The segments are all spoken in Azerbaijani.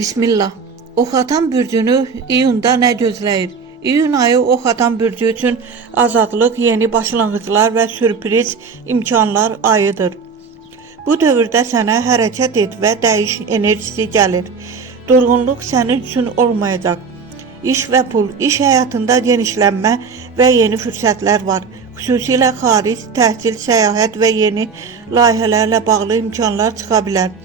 Bismillah. Oxatan bürcünü iyunda nə gözləyir? İyun ayı oxatan bürcü üçün azadlıq, yeni başlanğıclar və sürpriz imkanlar ayıdır. Bu dövrdə sənə hərəkət et və dəyiş enerjisi gəlir. Durğunluq sənin üçün olmayacaq. İş və pul, iş həyatında genişlənmə və yeni fürsətlər var. Xüsusilə xaric, təhsil, səyahət və yeni layihələrlə bağlı imkanlar çıxa bilər.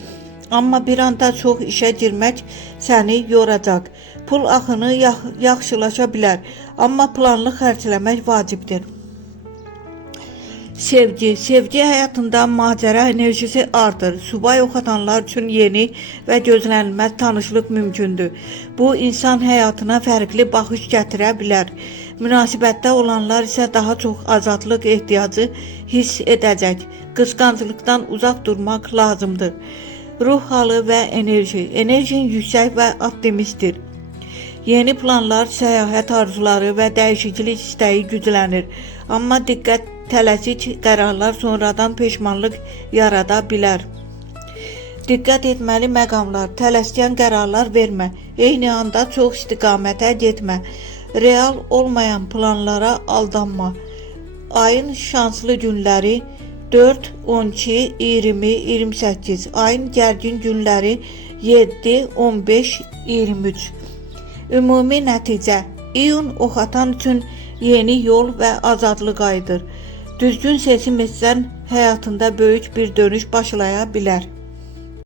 Amma bir anda çox işə girmək səni yoracaq. Pul axını yaxşılaşa bilər, amma planlı xərcləmək vacibdir. Sevgi həyatında macəra enerjisi artır. Subay oxatanlar üçün yeni və gözlənilməz tanışlıq mümkündür. Bu, insan həyatına fərqli baxış gətirə bilər. Münasibətdə olanlar isə daha çox azadlıq ehtiyacı hiss edəcək. Qısqanclıqdan uzaq durmaq lazımdır. Ruh halı və enerji. Enerjin yüksək və optimistdir. Yeni planlar, səyahət arzuları və dəyişiklik istəyi güclənir. Amma diqqət, tələsik qərarlar sonradan peşmanlıq yarada bilər. Diqqət etməli məqamlar, tələskən qərarlar vermə. Eyni anda çox istiqamətə getmə. Real olmayan planlara aldanma. Ayın şanslı günləri 4, 12, 20, 28. Ayın gərgin günləri 7, 15, 23. Ümumi nəticə: İyun oxatan üçün yeni yol və azadlıq ayıdır. Düzgün seçim etsən həyatında böyük bir dönüş başlaya bilər.